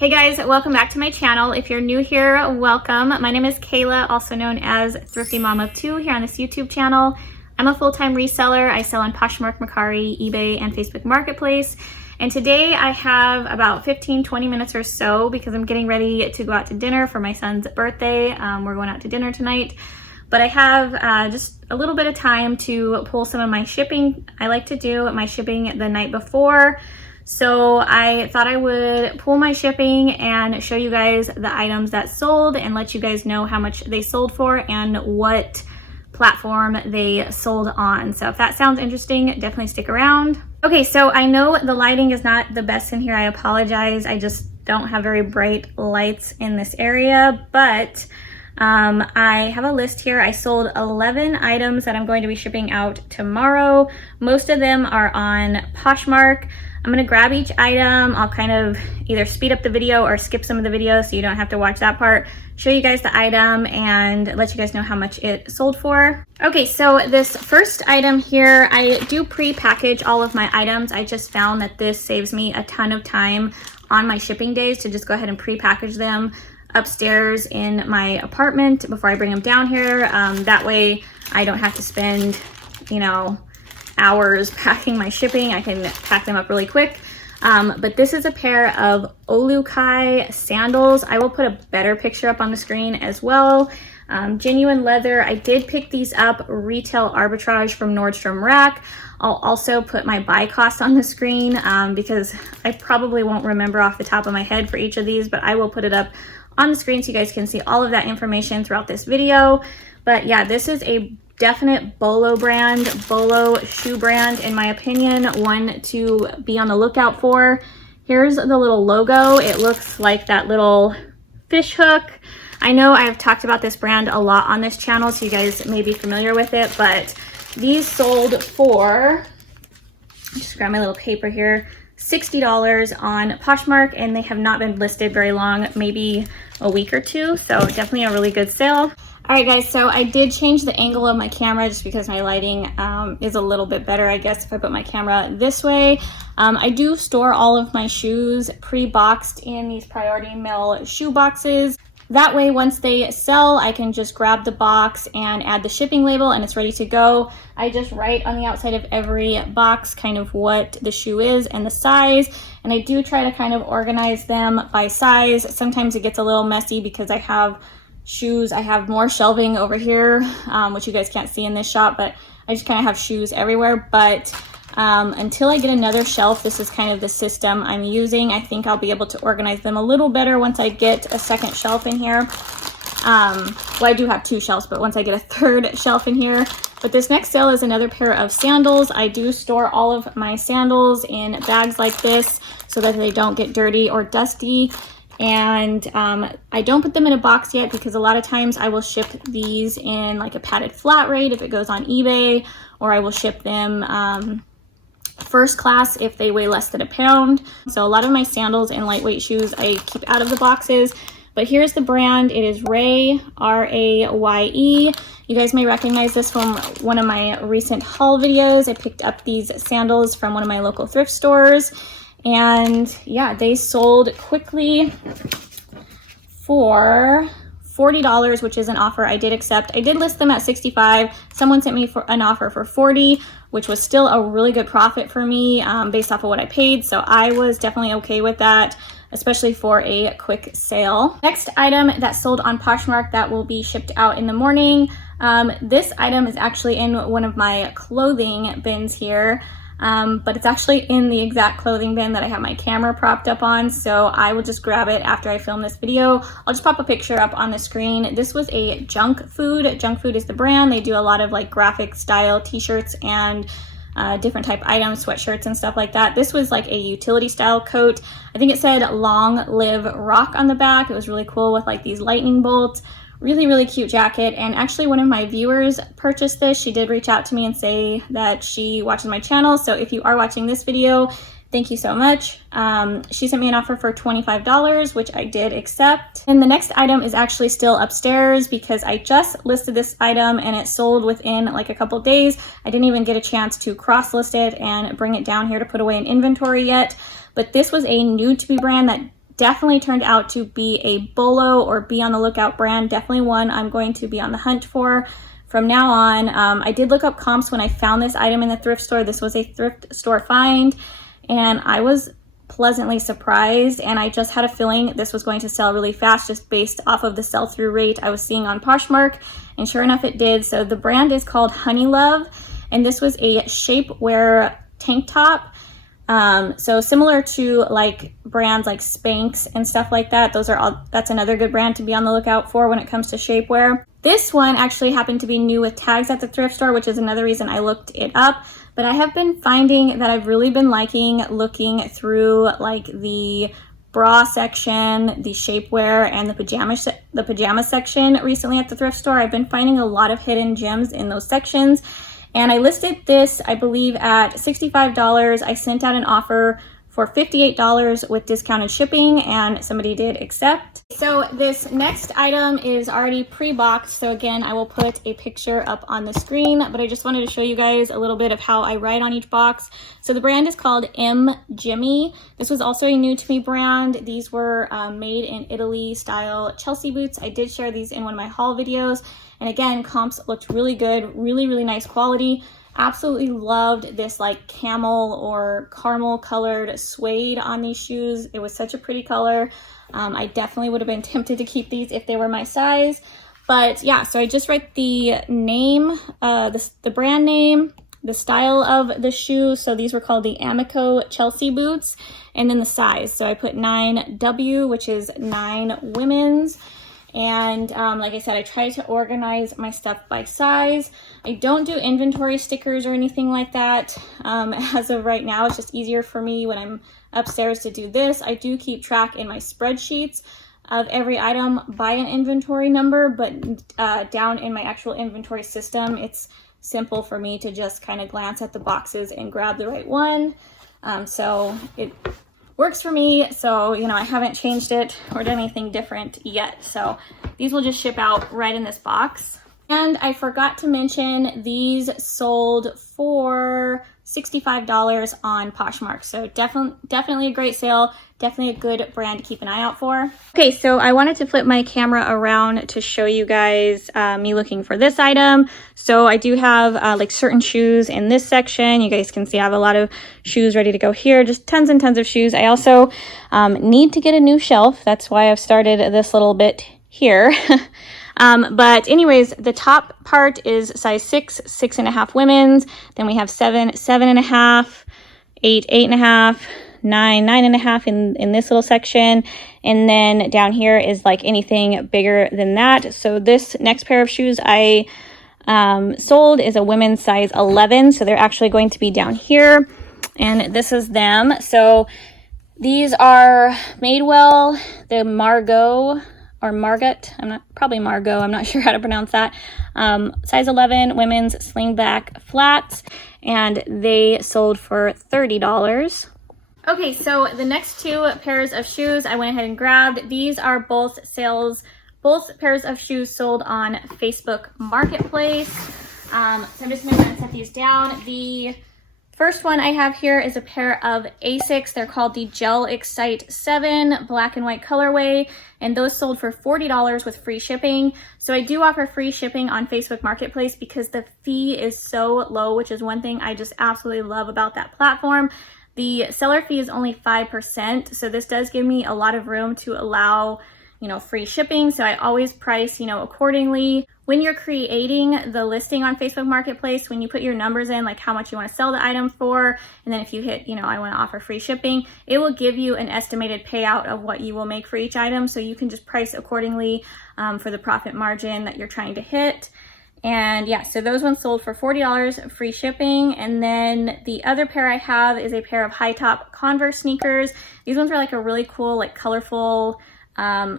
Hey guys, welcome back to my channel. If you're new here, welcome. My name is Kayla, also known as Thrifty Mom of Two here on this YouTube channel. I'm a full-time reseller. I sell on Poshmark, Mercari, eBay, and Facebook Marketplace. And today I have about 15-20 minutes or so because I'm getting ready to go out to dinner for my son's birthday. We're going out to dinner tonight. But I have just a little bit of time to pull some of my shipping. I like to do my shipping the night before. So I thought I would pull my shipping and show you guys the items that sold and let you guys know how much they sold for and what platform they sold on. So if that sounds interesting, definitely stick around. Okay, so I know the lighting is not the best in here. I apologize. I just don't have very bright lights in this area, but I have a list here. I sold 11 items that I'm going to be shipping out tomorrow. Most of them are on Poshmark. I'm gonna grab each item. I'll kind of either speed up the video or skip some of the video so you don't have to watch that part. Show you guys the item and let you guys know how much it sold for. Okay, so this first item here, I do pre-package all of my items. I just found that this saves me a ton of time on my shipping days to just go ahead and pre-package them upstairs in my apartment before I bring them down here. That way I don't have to spend, hours packing my shipping. I can pack them up really quick. But this is a pair of Olukai sandals. I will put a better picture up on the screen as well. Genuine leather. I did pick these up retail arbitrage from Nordstrom Rack. I'll also put my buy cost on the screen because I probably won't remember off the top of my head for each of these, but I will put it up on the screen so you guys can see all of that information throughout this video. But yeah, this is a definite Bolo shoe brand, in my opinion, one to be on the lookout for. Here's the little logo. It looks like that little fish hook. I know I've talked about this brand a lot on this channel, so you guys may be familiar with it, but these sold for, just grab my little paper here, $60 on Poshmark, and they have not been listed very long, maybe a week or two, so definitely a really good sale. All right, guys, so I did change the angle of my camera just because my lighting is a little bit better, I guess, if I put my camera this way. I do store all of my shoes pre-boxed in these Priority Mail shoe boxes. That way, once they sell, I can just grab the box and add the shipping label and it's ready to go. I just write on the outside of every box kind of what the shoe is and the size. And I do try to kind of organize them by size. Sometimes it gets a little messy because I have shoes. I have more shelving over here, which you guys can't see in this shot, but I just kind of have shoes everywhere. But until I get another shelf, this is kind of the system I'm using. I think I'll be able to organize them a little better once I get a second shelf in here. Well, I do have two shelves, but once I get a third shelf in here. But this next sale is another pair of sandals. I do store all of my sandals in bags like this so that they don't get dirty or dusty. And I don't put them in a box yet because a lot of times I will ship these in like a padded flat rate if it goes on eBay, or I will ship them first class if they weigh less than a pound. So a lot of my sandals and lightweight shoes I keep out of the boxes. But here's the brand. It is Raye, R-A-Y-E. You guys may recognize this from one of my recent haul videos. I picked up these sandals from one of my local thrift stores. And yeah, they sold quickly for $40, which is an offer I did accept. I did list them at $65. Someone sent me for an offer for $40, which was still a really good profit for me based off of what I paid. So I was definitely okay with that, especially for a quick sale. Next item that sold on Poshmark that will be shipped out in the morning. This item is actually in one of my clothing bins here. But it's actually in the exact clothing bin that I have my camera propped up on, so I will just grab it after I film this video. I'll just pop a picture up on the screen. This was a Junk Food. Junk Food is the brand. They do a lot of like graphic style t-shirts and different type items, sweatshirts and stuff like that. This was like a utility style coat. I think it said "Long Live Rock" on the back. It was really cool with like these lightning bolts. Really, really cute jacket. And actually one of my viewers purchased this. She did reach out to me and say that she watches my channel. So if you are watching this video, thank you so much. She sent me an offer for $25, which I did accept. And the next item is actually still upstairs because I just listed this item and it sold within like a couple days. I didn't even get a chance to cross list it and bring it down here to put away in inventory yet. But this was a nude to be brand that definitely turned out to be a Bolo or be on the lookout brand. Definitely one I'm going to be on the hunt for from now on. I did look up comps when I found this item in the thrift store. This was a thrift store find, and I was pleasantly surprised, and I just had a feeling this was going to sell really fast just based off of the sell-through rate I was seeing on Poshmark, and sure enough it did. So the brand is called Honey Love, and this was a shapewear tank top. So similar to like brands like Spanx and stuff like that. That's another good brand to be on the lookout for when it comes to shapewear. This one actually happened to be new with tags at the thrift store, which is another reason I looked it up. But I have been finding that I've really been liking looking through like the bra section, the shapewear, and the pajama section recently at the thrift store. I've been finding a lot of hidden gems in those sections. And I listed this, I believe, at $65. I sent out an offer for $58 with discounted shipping, and somebody did accept. So this next item is already pre-boxed. So again, I will put a picture up on the screen, but I just wanted to show you guys a little bit of how I write on each box. So the brand is called M. Jimmy. This was also a new to me brand. These were made in Italy style Chelsea boots. I did share these in one of my haul videos. And again, comps looked really good, really, really nice quality. Absolutely loved this like camel or caramel colored suede on these shoes. It was such a pretty color. I definitely would have been tempted to keep these if they were my size. But yeah, so I just write the name, the brand name, the style of the shoe. So these were called the Amico Chelsea boots, and then the size. So I put 9W, which is 9 women's. And like I said, I try to organize my stuff by size. I don't do inventory stickers or anything like that. As of right now, it's just easier for me when I'm upstairs to do this. I do keep track in my spreadsheets of every item by an inventory number, but down in my actual inventory system, it's simple for me to just kind of glance at the boxes and grab the right one. So it works for me. So, you know, I haven't changed it or done anything different yet. So these will just ship out right in this box. And I forgot to mention, these sold for $65 on Poshmark. So definitely a great sale. Definitely a good brand to keep an eye out for. Okay, so I wanted to flip my camera around to show you guys me looking for this item. So I do have like certain shoes in this section. You guys can see I have a lot of shoes ready to go here. Just tons and tons of shoes. I also need to get a new shelf. That's why I've started this little bit here. But anyways, the top part is size 6, 6.5 women's. Then we have 7, 7.5, 8, 8.5, 9, 9.5 in this little section. And then down here is like anything bigger than that. So this next pair of shoes I sold is a women's size 11. So they're actually going to be down here. And this is them. So these are Madewell, the Margot, or Margot, probably Margot, I'm not sure how to pronounce that. Size 11 women's slingback flats, and they sold for $30. Okay, so the next 2 pairs of shoes I went ahead and grabbed. These are both pairs of shoes sold on Facebook Marketplace. So I'm just going to set these down. The first one I have here is a pair of Asics. They're called the Gel Excite 7 black and white colorway, and those sold for $40 with free shipping. So I do offer free shipping on Facebook Marketplace because the fee is so low, which is one thing I just absolutely love about that platform. The seller fee is only 5%, so this does give me a lot of room to allow, you know, free shipping. So I always price, you know, accordingly. When you're creating the listing on Facebook Marketplace, when you put your numbers in, like how much you want to sell the item for, and then if you hit, you know, I want to offer free shipping, it will give you an estimated payout of what you will make for each item. So you can just price accordingly for the profit margin that you're trying to hit. And yeah, so those ones sold for $40 free shipping. And then the other pair I have is a pair of high top Converse sneakers. These ones are like a really cool, like colorful,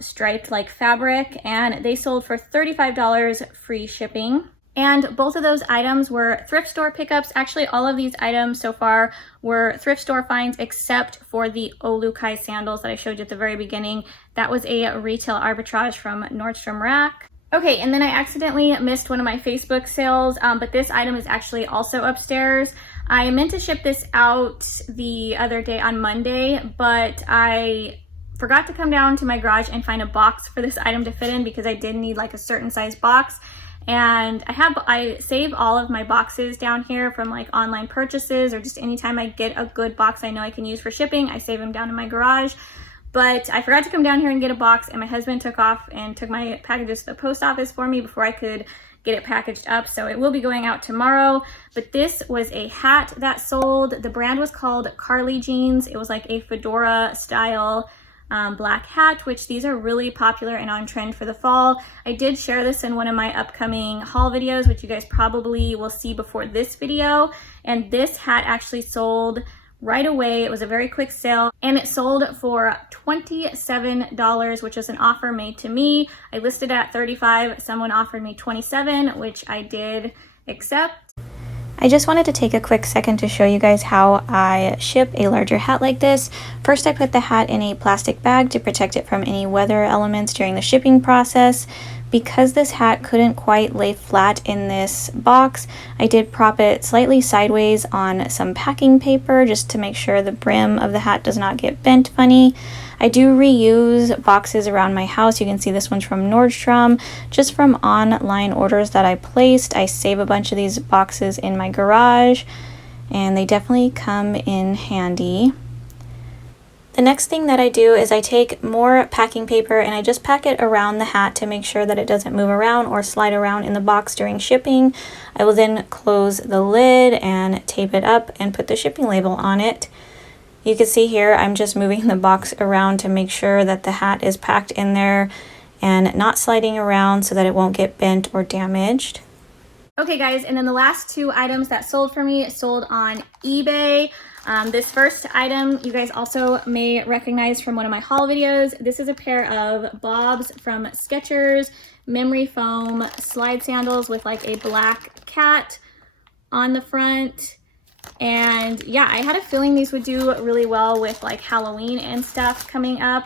striped like fabric, and they sold for $35 free shipping. And both of those items were thrift store pickups. Actually, all of these items so far were thrift store finds except for the Olukai sandals that I showed you at the very beginning. That was a retail arbitrage from Nordstrom Rack. Okay, and then I accidentally missed one of my Facebook sales, but this item is actually also upstairs. I meant to ship this out the other day on Monday, but I forgot to come down to my garage and find a box for this item to fit in because I did need like a certain size box. And I save all of my boxes down here from like online purchases, or just anytime I get a good box I know I can use for shipping, I save them down in my garage. But I forgot to come down here and get a box, and my husband took off and took my packages to the post office for me before I could get it packaged up. So it will be going out tomorrow. But this was a hat that sold. The brand was called Carly Jeans. It was like a fedora style black hat, which these are really popular and on trend for the fall. I did share this in one of my upcoming haul videos, which you guys probably will see before this video. And this hat actually sold right away. It was a very quick sale, and it sold for $27, which was an offer made to me. I listed at $35. Someone offered me $27, which I did accept. I just wanted to take a quick second to show you guys how I ship a larger hat like this. First, I put the hat in a plastic bag to protect it from any weather elements during the shipping process. Because this hat couldn't quite lay flat in this box, I did prop it slightly sideways on some packing paper just to make sure the brim of the hat does not get bent funny. I do reuse boxes around my house. You can see this one's from Nordstrom, just from online orders that I placed. I save a bunch of these boxes in my garage, and they definitely come in handy. The next thing that I do is I take more packing paper and I just pack it around the hat to make sure that it doesn't move around or slide around in the box during shipping. I will then close the lid and tape it up and put the shipping label on it. You can see here I'm just moving the box around to make sure that the hat is packed in there and not sliding around so that it won't get bent or damaged. Okay guys, and then the last two items that sold for me sold on eBay. This first item you guys also may recognize from one of my haul videos. This is a pair of Bob's from Skechers memory foam slide sandals with like a black cat on the front. And yeah, I had a feeling these would do really well with like Halloween and stuff coming up.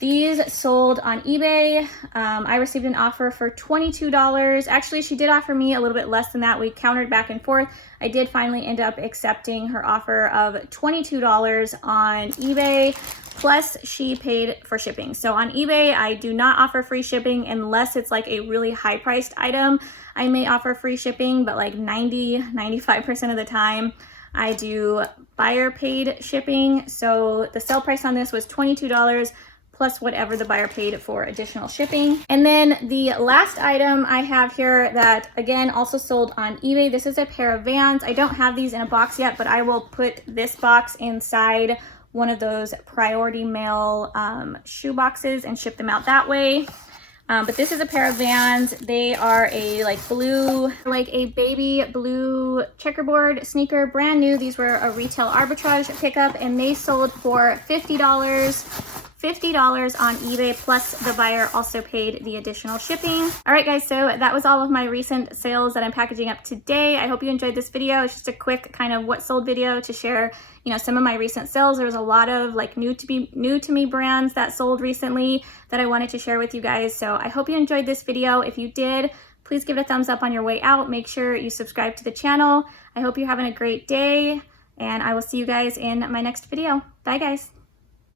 These sold on eBay. I received an offer for $22. Actually, she did offer me a little bit less than that. We countered back and forth. I did finally end up accepting her offer of $22 on eBay, plus she paid for shipping. So on eBay, I do not offer free shipping unless it's like a really high priced item. I may offer free shipping, but like 95% of the time, I do buyer paid shipping. So the sale price on this was $22. Plus whatever the buyer paid for additional shipping. And then the last item I have here that again also sold on eBay. This is a pair of Vans. I don't have these in a box yet, but I will put this box inside one of those priority mail shoe boxes and ship them out that way. But this is a pair of Vans. They are a like blue, like a baby blue checkerboard sneaker, brand new. These were a retail arbitrage pickup, and they sold for $50 on eBay, plus the buyer also paid the additional shipping. All right guys, so that was all of my recent sales that I'm packaging up today. I hope you enjoyed this video. It's just a quick kind of what sold video to share, you know, some of my recent sales. There was a lot of like new to me brands that sold recently that I wanted to share with you guys. So I hope you enjoyed this video. If you did, please give it a thumbs up on your way out. Make sure you subscribe to the channel. I hope you're having a great day, and I will see you guys in my next video. Bye guys.